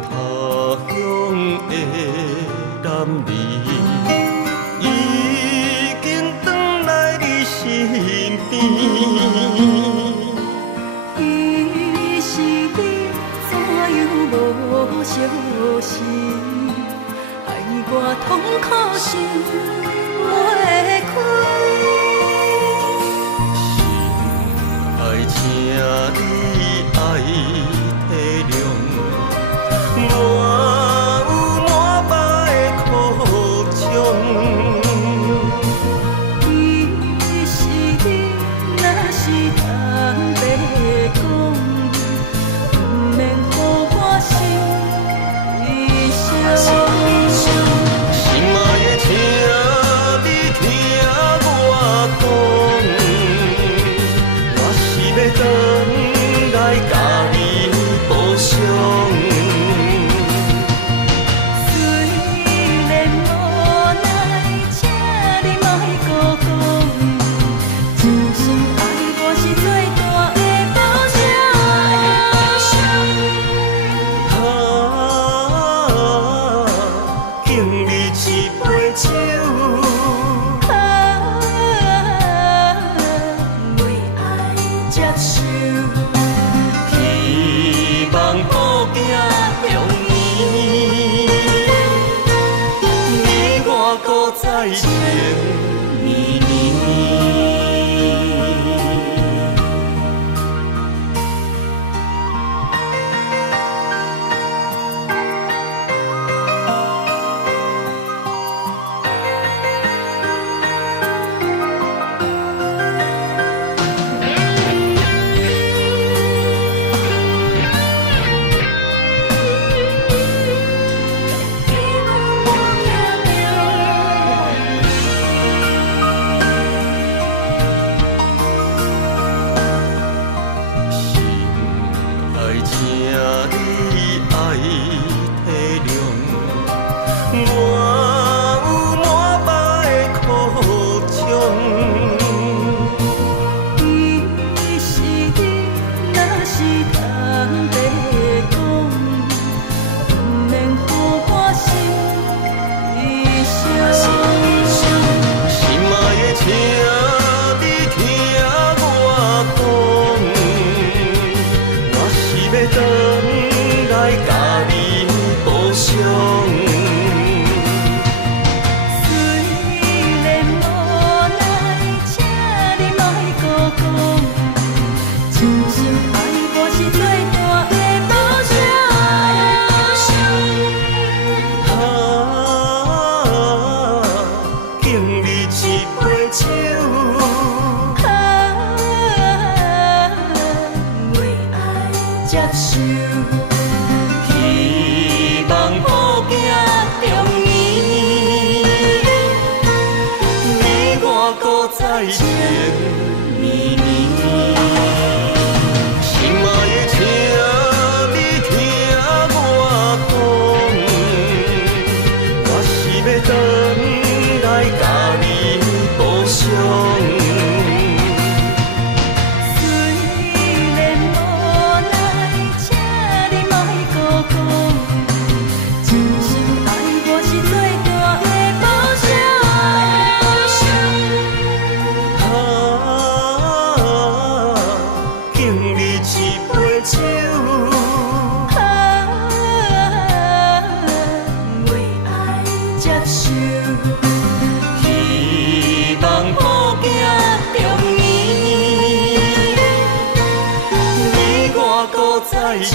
他乡的男儿，已经转来你身边。伊是你怎样无消息？害我痛苦想袂开。心爱请你爱体谅，我有满腹的苦衷。伊是你，若是通白讲，不免予我心里伤。心爱的，请你听我讲，我是要转来甲你补偿。虽然无奈，请你莫搁讲，真心爱我是最大的保障。敬你一杯酒，为爱接受，希望保行中年，你我搁再情绵绵。爱请你爱体谅，我有满腹的苦衷。伊是你，若是通白讲，不免予我心里伤。心爱的，请你听我讲，我是要转来甲你补偿。虽然无奈，请你莫搁讲，真心爱我是最大的保障。敬你一杯酒，为爱接受，希望保行中年，你我搁再情绵绵。心爱的，请你听我讲，我是要转来甲你补偿。虽然无奈，请你莫搁讲，真心爱我是最大的保障。敬你一杯酒，为爱接受，希望保行中年，你我搁再情